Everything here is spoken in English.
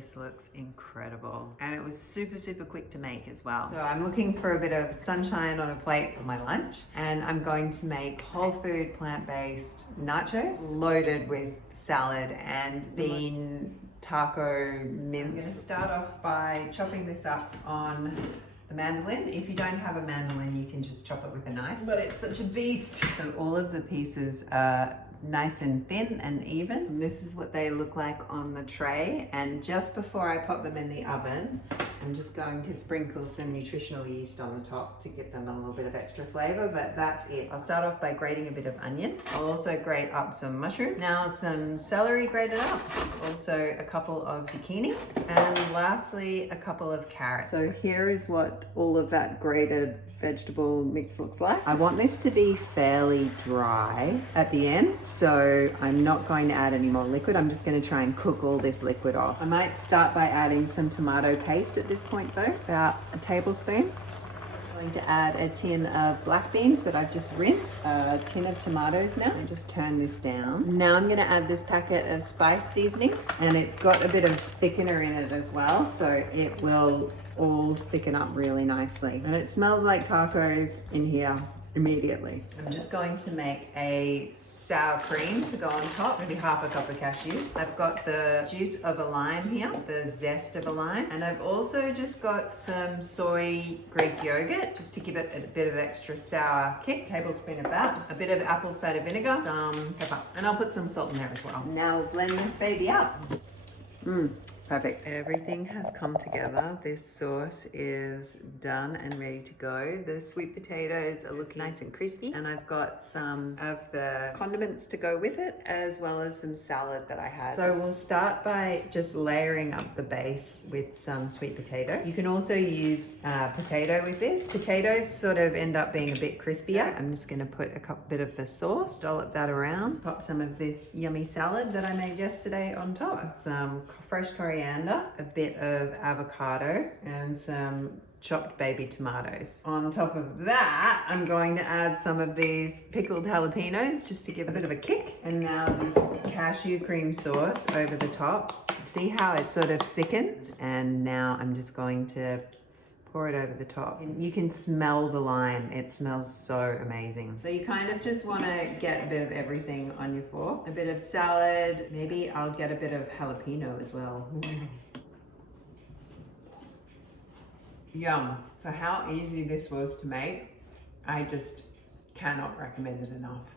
This looks incredible. And it was super, super quick to make as well. So I'm looking for a bit of sunshine on a plate for my lunch. And I'm going to make whole food, plant-based nachos loaded with salad and bean taco mince. I'm gonna start off by chopping this up on the mandolin. If you don't have a mandolin, you can just chop it with a knife, but it's such a beast. So all of the pieces are nice and thin and even. And this is what they look like on the tray. And just before I pop them in the oven, I'm just going to sprinkle some nutritional yeast on the top to give them a little bit of extra flavor, but that's it. I'll start off by grating a bit of onion. I'll also grate up some mushrooms. Now some celery grated up. Also a couple of zucchini. And lastly, a couple of carrots. So here is what all of that grated vegetable mix looks like. I want this to be fairly dry at the end, so I'm not going to add any more liquid. I'm just going to try and cook all this liquid off. I might start by adding some tomato paste at this point though, about a tablespoon. I'm going to add a tin of black beans that I've just rinsed, a tin of tomatoes now, and just turn this down. Now I'm going to add this packet of spice seasoning, and it's got a bit of thickener in it as well, so it will all thicken up really nicely. And it smells like tacos in here immediately. I'm just going to make a sour cream to go on top, maybe half a cup of cashews. I've got the juice of a lime here, the zest of a lime, and I've also just got some soy Greek yogurt just to give it a bit of extra sour kick, tablespoon of that, a bit of apple cider vinegar, some pepper, and I'll put some salt in there as well. Now blend this baby up. Perfect. Everything has come together. This sauce is done and ready to go. The sweet potatoes are looking nice and crispy, and I've got some of the condiments to go with it, as well as some salad that I had. So we'll start by just layering up the base with some sweet potato. You can also use potato with this. Potatoes sort of end up being a bit crispier. I'm just gonna put a bit of the sauce, dollop that around, pop some of this yummy salad that I made yesterday on top. Some fresh coriander, a bit of avocado, and some chopped baby tomatoes. On top of that, I'm going to add some of these pickled jalapeños just to give a bit of a kick. And now this cashew cream sauce over the top. See how it sort of thickens? And now I'm just going to pour it over the top. And you can smell the lime. It smells so amazing. So you kind of just want to get a bit of everything on your fork. A bit of salad. Maybe I'll get a bit of jalapeno as well. Yum. For how easy this was to make, I just cannot recommend it enough.